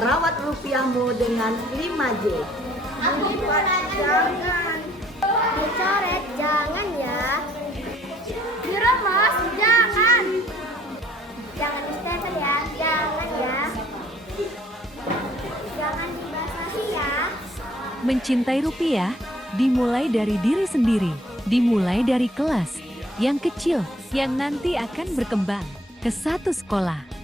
Rawat rupiahmu dengan 5J. Jangan. Dicoret jangan ya. Diremas jangan. Jangan ditempel ya. Jangan ya. Jangan dibasahi ya. Mencintai rupiah dimulai dari diri sendiri, dimulai dari kelas yang kecil yang nanti akan berkembang ke satu sekolah.